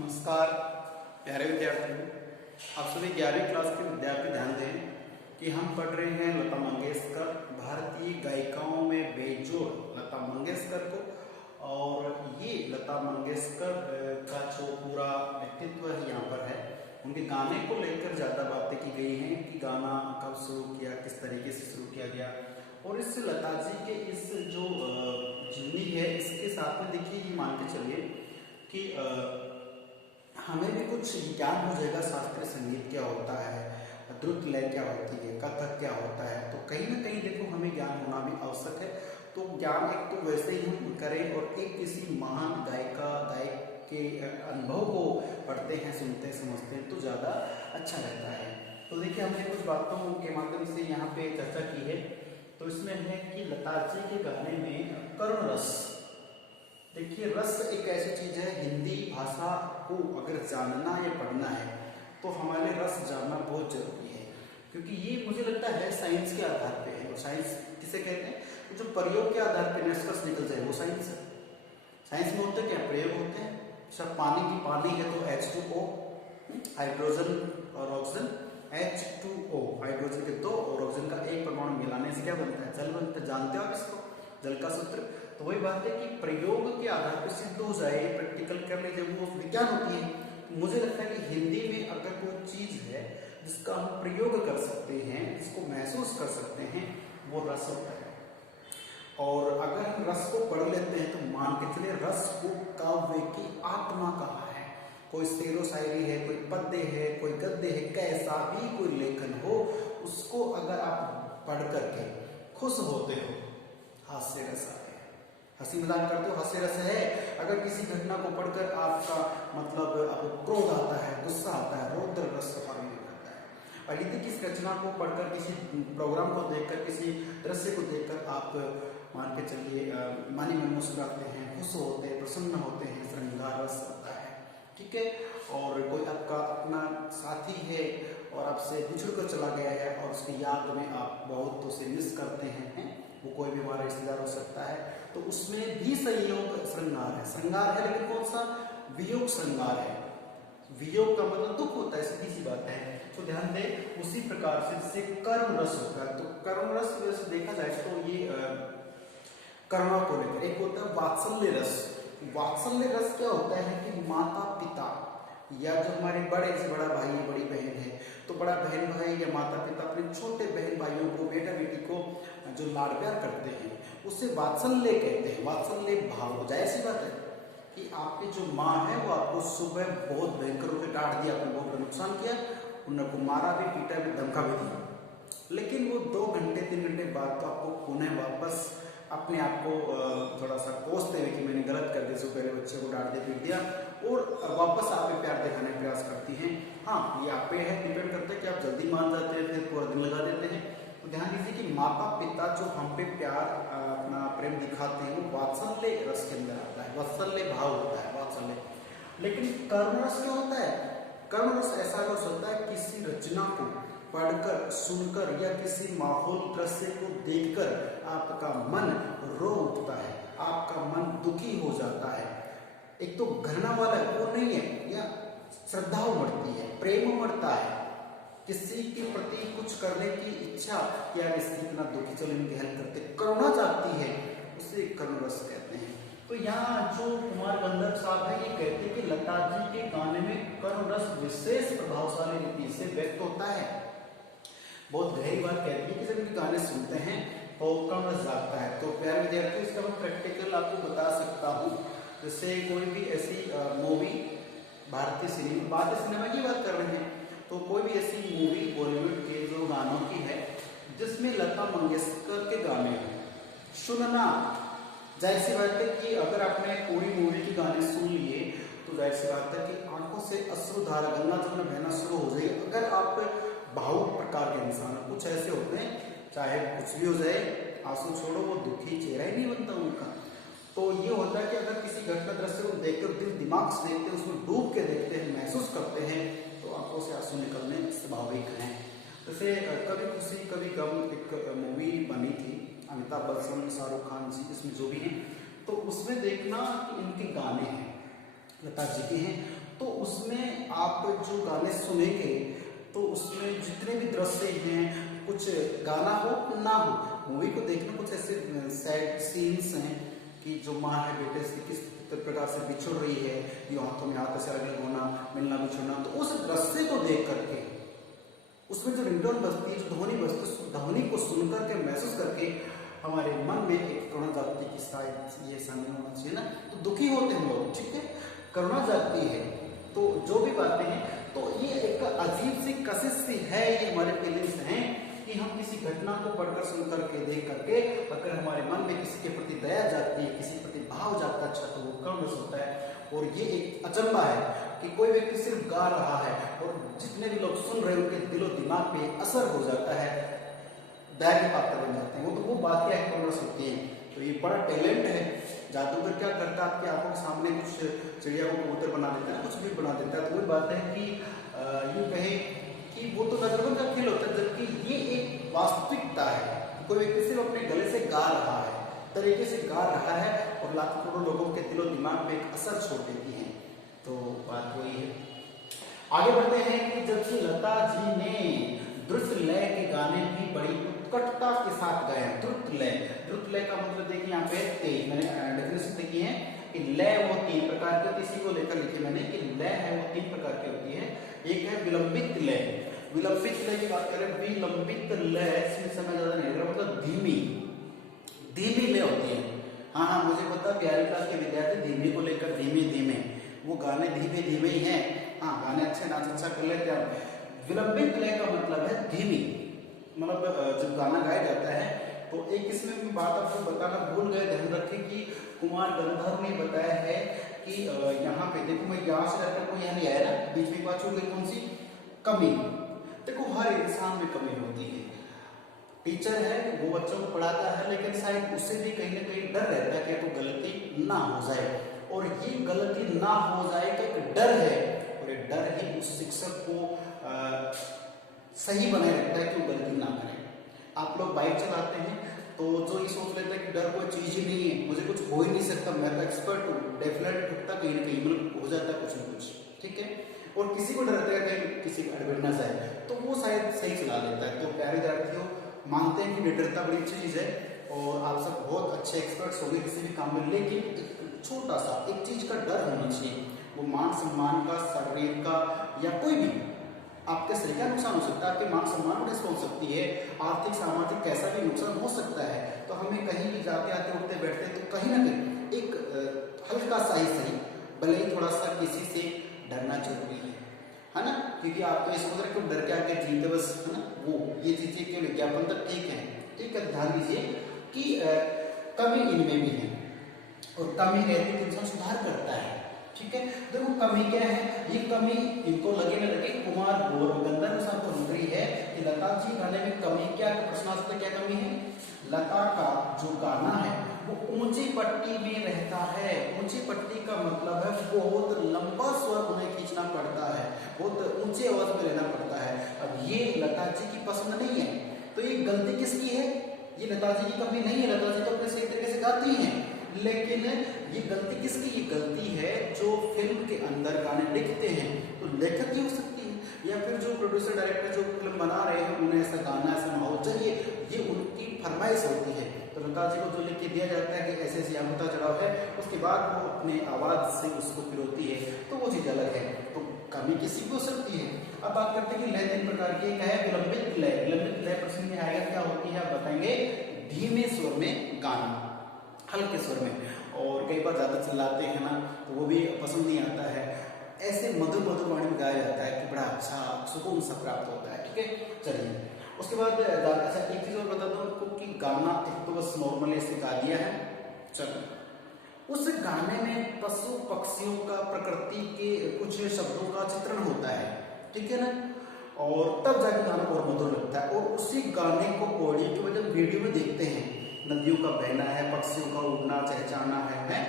नमस्कार प्यारे विद्यार्थियों, आप सभी 11वीं क्लास के विद्यार्थी ध्यान दें कि हम पढ़ रहे हैं लता मंगेशकर, भारतीय गायिकाओं में बेजोड़ लता मंगेशकर को। और ये लता मंगेशकर का जो पूरा व्यक्तित्व है यहाँ पर है, उनके गाने को लेकर ज़्यादा बातें की गई हैं कि गाना कब शुरू किया, किस तरीके से शुरू किया गया। और इस लता जी के इस जो जीवनी है, इसके साथ में देखिए ये मान के चलिए कि हमें भी कुछ ज्ञान हो जाएगा। शास्त्रीय संगीत क्या होता है, द्रुत लय क्या होती है, कथक क्या होता है, तो कहीं ना कहीं देखो हमें ज्ञान होना भी आवश्यक है। तो ज्ञान एक तो वैसे ही हम करें और एक किसी महान गायक के अनुभव को पढ़ते हैं, सुनते हैं, समझते हैं तो ज़्यादा अच्छा रहता है। तो देखिए हमने कुछ बातों के माध्यम से यहाँ पे चर्चा की है। तो इसमें है कि लता जी के गाने में करुण रस, देखिए रस एक ऐसी चीज है, हिंदी भाषा को अगर जानना या पढ़ना है तो हमारे रस जानना बहुत जरूरी है, क्योंकि ये मुझे लगता है साइंस के आधार पे है। और साइंस किसे कहते हैं, जो प्रयोग के आधार पे निष्कर्ष निकल जाए वो साइंस है। साइंस में होते क्या प्रयोग होते हैं। सब पानी है तो H2O, हाइड्रोजन और ऑक्सीजन, H2O, हाइड्रोजन के दो और ऑक्सीजन का एक परमाणु मिलाने से क्या बनता है, जल बनता है। जानते हो आप इसको, जल का सूत्र। तो वही बात है कि प्रयोग के आधार पर सिद्ध हो जाए, प्रैक्टिकल कर लीजिए, वो विज्ञान होती है। मुझे लगता है कि हिंदी में अगर कोई चीज है जिसका हम प्रयोग कर सकते हैं, जिसको महसूस कर सकते हैं, वो रस होता है। और अगर हम रस को पढ़ लेते हैं तो मान के चलिए रस को काव्य की आत्मा कहा है। कोई शेरो शायरी है, कोई पद्य है, कोई गद्य है, कैसा भी कोई लेखन हो, उसको अगर आप पढ़ करके खुश होते हो, हास्य रस है, हंसी मजाक करते हो, हास्य रस है। अगर किसी घटना को पढ़कर आपका मतलब आपको क्रोध आता है, गुस्सा आता है, रौद्र रस हावी करता है। और यदि किसी रचना को पढ़कर, किसी प्रोग्राम को देखकर, किसी दृश्य को देखकर आप मान के चलिए मानी मन मुस्कुराते हैं, खुश होते हैं, प्रसन्न होते हैं, श्रृंगार रस होता है, ठीक है। और कोई आपका अपना साथी है और आपसे बिछुड़ कर चला गया है और उसकी याद में आप बहुत उसे मिस करते हैं, वो कोई भी हमारा रिश्तेदार हो सकता है, तो उसमें भी संयोग श्रृंगार है। श्रृंगार है लेकिन कौन सा, वियोग श्रृंगार है। वियोग का मतलब दुख होता है, सीधी सी बात है। तो ध्यान दें, उसी प्रकार से जैसे करुण रस होता है, तो करुण रस वैसे देखा जाए तो ये करुणा को लेकर। एक होता है वात्सल्य रस। वात्सल्य रस क्या होता है कि माता पिता या जो हमारे बड़े से बड़ा भाई है, बड़ी बहन है, तो बड़ा बहन भाई या माता पिता अपने छोटे बहन भाइयों को, बेटा बेटी को जो लाड प्यार करते हैं, उसे वात्सल्य कहते हैं। वात्सल्य भाव, जाहिर सी बात है कि आपकी जो माँ है वो आपको सुबह बहुत भयंकर होकर डांट दिया, आपको बहुत नुकसान किया, उनको मारा भी, पीटा भी, धमका भी दिया, लेकिन वो 2 घंटे 3 घंटे बाद तो आपको पुनः वापस अपने आप को थोड़ा सा कोसते हुए कि मैंने गलत कर दिया, सो पहले बच्चे को डांट दिया, पीट दिया, और वापस आप पे प्यार दिखाने का प्रयास करती हैं। हाँ, ये आप पे है, डिपेंड करता है कि आप जल्दी मान जाते हैं, फिर पूरा दिन लगा देते हैं। तो ध्यान दीजिए कि माता पिता जो हम पे प्यार, अपना प्रेम दिखाते हैं, वो वात्सल्य रस के अंदर आता है, वात्सल्य भाव होता है, वात्सल्य। लेकिन करुण रस क्या होता है, करुण रस ऐसा रस होता है किसी रचना को पढ़कर, सुनकर या किसी माहौल, दृश्य को देखकर आपका मन रो उठता है, आपका मन दुखी हो जाता है। एक तो घृणा वाला वो नहीं है, या श्रद्धा उमड़ती है, प्रेम उमड़ता है, किसी के प्रति कुछ करने की इच्छा, या इसकी इतना दुखी, चलो इनकी हेल्प करते, करुणा जागती है, उसे करुण रस कहते हैं। तो यहाँ जो कुमार गंधर्व साहब है, ये कहते हैं कि लता जी के गाने में करुण रस विशेष प्रभावशाली रीति से व्यक्त होता है। बहुत गहरी बात कहती है कि जब इनके गाने सुनते हैं तो करुण रस जागता है। तो प्यारे विद्यार्थियों, इसका मैं प्रैक्टिकल आपको बता सकता हूँ। जैसे कोई भी ऐसी मूवी, भारतीय सिनेमा, भारतीय सिनेमा की बात कर रहे हैं, तो कोई भी ऐसी मूवी बॉलीवुड के जो गानों की है जिसमें लता मंगेशकर के गाने सुनना, जाहिर सी बात है कि अगर आपने पूरी मूवी के गाने सुन लिए तो जाहिर सी बात है कि आंखों से अश्रुधारा, गंगा जल बहना शुरू हो जाएगी। अगर आप भावुक प्रकार के इंसान, कुछ ऐसे होते हैं चाहे कुछ भी हो जाए, आंसू छोड़ो, वो दुखी चेहरा ही नहीं बनता उनका। तो ये होता है कि अगर किसी घटना दृश्य को देखकर दिल दिमाग से देखते हैं, उसमें डूब के देखते हैं, महसूस करते हैं, तो आंखों से आंसू निकलने स्वाभाविक हैं। जैसे कभी खुशी कभी गम एक मूवी बनी थी, अमिताभ बच्चन, शाहरुख खान जी इसमें जो भी हैं, तो उसमें देखना कि इनके गाने हैं, लता जी के हैं, तो उसमें आप जो गाने सुनेंगे तो उसमें जितने भी दृश्य हैं, कुछ गाना हो ना हो, मूवी को देखना कुछ ऐसे सैड सीन्स हैं कि जो माँ है बेटे से किस प्रकार से बिछुड़ रही है, ये हाथों में हाथ से अलग होना, मिलना बिछुड़ना, तो उस दृश्य को देख करके उसमें जो रिंगटोन बजती है, जो ध्वनि बजती है, ध्वनि को सुन करके महसूस करके हमारे मन में एक करुणा जागती है कि शायद ये ऐसा नहीं होना चाहिए ना, तो दुखी होते हैं लोग, ठीक है, करुणा जागती है। तो जो भी बातें हैं, तो ये एक अजीब सी कशिश सी है, ये हमारे फीलिंग्स हैं कि हम किसी घटना को पढ़कर सुन करके देख करके अगर हमारे मन में किसी के प्रति दया जाती है, किसी प्रति भाव जाता है, अच्छा तो वो करुण होता है। और ये एक अचंबा है कि कोई व्यक्ति सिर्फ गा रहा है और जितने भी लोग सुन रहे हैं उनके दिलो दिमाग पे असर हो जाता है, दया के पात्र बन जाते हैं। वो तो वो बात क्या है, करुणा होती है। तो ये बड़ा टैलेंट है। जादूगर क्या करता है, आपकी आंखों के सामने कुछ चिड़िया को कबूतर बना देता है, कुछ भी बना देता है। तो वही बात है कि यूं कहे कि वो तो नजरबंद का खेल होता है, जबकि ये एक वास्तविकता है। कोई व्यक्ति सिर्फ अपने गले से गा रहा है, तरीके से गा रहा है और लाखों करोड़ों लोगों के दिलो दिमाग पे एक असर छोड़ देती है। तो बात वही है। आगे बढ़ते हैं कि जबकि लता जी ने द्रुत लय के गाने भी बड़ी उत्कटता के साथ गाए। द्रुत लय का मतलब देखिए यहाँ पे तेज, मैंने डेफिनेशन देखी है कि लय वो 3 प्रकार की होती है, इसी को लेकर लिखे मैंने कि लय है वो 3 प्रकार की होती है। एक है विलंबित लय। विलंबित लय की बात करें, विलंबित लय समय ज्यादा नहीं लग रहा, मतलब धीमी लय होती है। हाँ, मुझे पता 11वीं क्लास के विद्यार्थी धीमे को लेकर धीमे वो गाने धीमे ही हैं। हाँ, गाने अच्छे, नाच अच्छा कर लेते हैं। विलंबित लय का मतलब है धीमी, मतलब जब गाना गाया जाता है तो एक इसमें बात आपको बताना भूल गए, ध्यान रखें कि कुमार गंधर्व ने बताया है कि यहाँ पे देखो, मैं यहाँ से रहकर कोई यहाँ नहीं आया ना, बीच में बात हो गई कौन सी, कमी। देखो हर इंसान में कमी होती है। टीचर है वो बच्चों को पढ़ाता है, लेकिन शायद उससे भी कहीं ना कहीं डर रहता है कि तो गलती ना हो जाए, और ये गलती ना हो जाए का एक डर है, और ये डर ही उस शिक्षक को सही बनाए रखता है कि वो गलती ना करे। आप लोग बाइक चलाते हैं तो जो ये सोच लेता है कि डर कोई चीज ही नहीं है, मुझे कुछ हो ही नहीं सकता, मैं तो एक्सपर्ट हूँ, डेफिनेट ठुकता कहीं ना कहीं मतलब हो जाता है कुछ ना कुछ, ठीक है। और किसी को डर रहता है कहीं किसी को एडमिट ना जाए, तो वो शायद सही चला लेता है। तो प्यारे विद्यार्थियों, मानते हैं कि निडरता बड़ी अच्छी चीज है और आप सब बहुत अच्छे एक्सपर्ट्स हो गए किसी भी काम में, लेकिन एक छोटा सा एक चीज का डर होना चाहिए, वो मान सम्मान का, शरीर का, या कोई भी आपके शरीर का नुकसान हो सकता है, आपके मान सम्मान को डिस्टर्ब हो सकती है, आर्थिक सामाजिक कैसा भी नुकसान हो सकता है। तो हमें कहीं भी जाते आते उठते बैठते तो कहीं ना कहीं एक हल्का सा ही सही, भले ही थोड़ा सा किसी से डरना जरूरी है ना, क्योंकि आप तो ये सोच रहे डर के आके जीते बस, है ना, वो ये चीजें के विज्ञापन तक ठीक है, ध्यान दीजिए कि कमी इनमें भी है और कमी रहती तो इंसान सुधार करता है, ठीक है। देखो कमी क्या है, ये कमी इनको लगे न लगे, कुमार गंधर्व साहब को लग रही है कि लता जी गाने में कमी क्या, प्रश्नार्थ क्या कमी है। लता का जो गाना है वो ऊंची पट्टी में रहता है। ऊंची पट्टी का मतलब है बहुत लंबा स्वर उन्हें खींचना पड़ता है, बहुत ऊंचे आवाज में रहना पड़ता है। अब ये लता जी की पसंद नहीं है, तो ये गलती किसकी है, ये लता जी की कमी नहीं है, लता जी तो अपने सही तरीके से गाती हैं, लेकिन ये गलती किसकी, ये गलती है जो फिल्म के अंदर गाने लिखते हैं, तो लेखक की हो सकती है, या फिर जो प्रोड्यूसर डायरेक्टर जो फिल्म बना रहे हैं उन्हें ऐसा गाना ऐसा माहौल चाहिए, ये उनकी फरमाइश होती है। तो लता जी को जो लिख के दिया जाता है कि ऐसे ऐसे यहाँ चढ़ाव है, उसके बाद वो अपने आवाज से उसको पिरोती है, तो वो चीज अलग है। तो कमी किसी को हो सकती है। अब बात करते हैं कि लय 3 प्रकार की, एक है विलंबित लय। विलंबित लय प्रश्न में आएगा, क्या होती है आप बताएंगे, धीमे स्वर में गाना, हल्के स्वर में, और कई बार ज्यादा चिल्लाते हैं ना तो वो भी पसंद नहीं आता है। ऐसे मधुर वाणी में गाया जाता है कि बड़ा अच्छा सुकून सा प्राप्त होता है, ठीक है। चलिए उसके बाद अच्छा एक चीज और बता दो आपको कि गाना एक तो बस नॉर्मली ऐसे गा दिया है, चलो उस गाने में पशु पक्षियों का, प्रकृति के कुछ शब्दों का चित्रण होता है, ठीक है ना, और तब जाके गाना और मधुर लगता है। और उसी गाने को ऑडियो की वजह वीडियो में देखते हैं, नदियों का बहना है, पक्षियों का उड़ना चहचहाना है,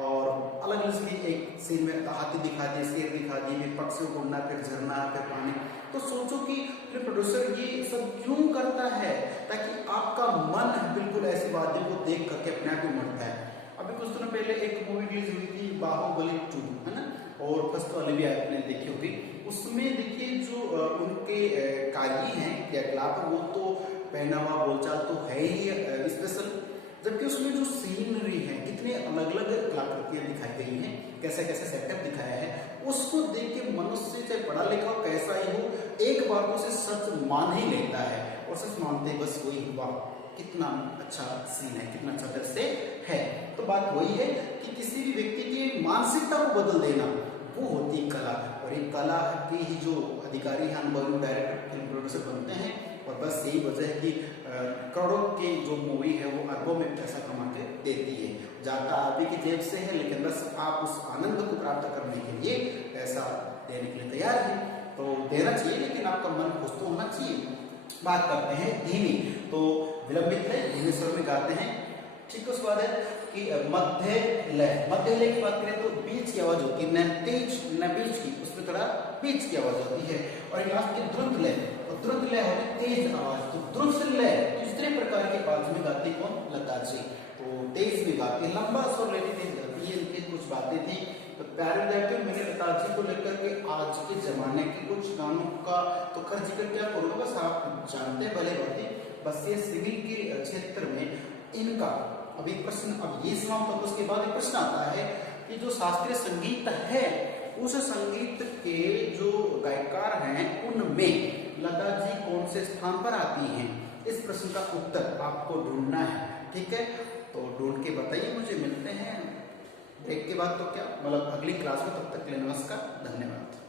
और अलग अलग एक सीन में हाथी दिखा दिए, शेर दिखा दिए, फिर पक्षियों को उड़ना, फिर झरना, फिर पानी। तो सोचो कि प्रोड्यूसर ये सब क्यों करता है, ताकि आपका मन बिल्कुल ऐसे वाद्यों को देख करके अपने आप ही उमड़ता है। अभी कुछ दिनों पहले एक मूवी रिलीज हुई थी बाहुबली 2, है ना, और फर्स्ट वाली भी आपने देखी होगी। उसमें देखिए जो उनके कार्य हैं क्रियाकलाप, वो तो पहनावा बोलचाल तो है ही स्पेशल, जबकि उसमें जो सीनरी है, कितने अलग अलग कलाकृतियां दिखाई गई हैं, कैसे कैसे सेटअप दिखाया है, उसको देख के मनुष्य चाहे पढ़ा लिखा हो कैसा ही हो, एक बार तो उसे सच मान ही लेता है, और सच मानते बस वही वाह कितना अच्छा सीन है, कितना अच्छा दृश्य है। तो बात वही है कि किसी भी व्यक्ति की मानसिकता को बदल देना वो होती कला, और एक कला के ही जो अधिकारी हैं, अनुभवी डायरेक्टर, फिल्म प्रोड्यूसर बनते हैं, और बस यही वजह है कि करोड़ों की जो मूवी है वो अरबों में पैसा कमा के देती है। जाता आप ही की जेब से है, लेकिन बस आप उस आनंद को प्राप्त करने के लिए पैसा देने के लिए तैयार है, तो देना चाहिए, लेकिन आपका मन खुश तो होना चाहिए। बात करते हैं धीमी, तो विलंबित लय धीमे स्वर में गाते हैं। ठीक है, उसके बाद है कि मध्य लय। मध्य लय की बात करें तो बीच की आवाज होती है, न तेज न बीच की, उसमें थोड़ा बीच की आवाज होती है। और लास्ट की द्रुत लय, और द्रुत लय होती है तेज आवाज। तो द्रुत लय दूसरे प्रकार के आवाज में गाती कौन? लता जी। तो तेज भी गाती है, लंबा स्वर लेती तेज गाती है। इनकी कुछ बातें थी, तो प्यारे विद्यार्थियों मैंने लता जी को लेकर के आज के जमाने के कुछ गानों का तो कर जिक्र क्या करूंगा, बस आप जानते हैं भले बातें। बस ये सिविल के क्षेत्र में इनका अभी प्रश्न अब ये समाप्त होगा, उसके बाद एक प्रश्न आता है कि जो शास्त्रीय संगीत है उस संगीत के जो गायकार हैं उनमें लता जी कौन से स्थान पर आती हैं? इस प्रश्न का उत्तर आपको ढूंढना है। ठीक है, तो ढूंढ के बताइए मुझे। मिलते हैं ब्रेक के बाद, तो क्या मतलब अगली क्लास में, तब तक के लिए नमस्कार, धन्यवाद।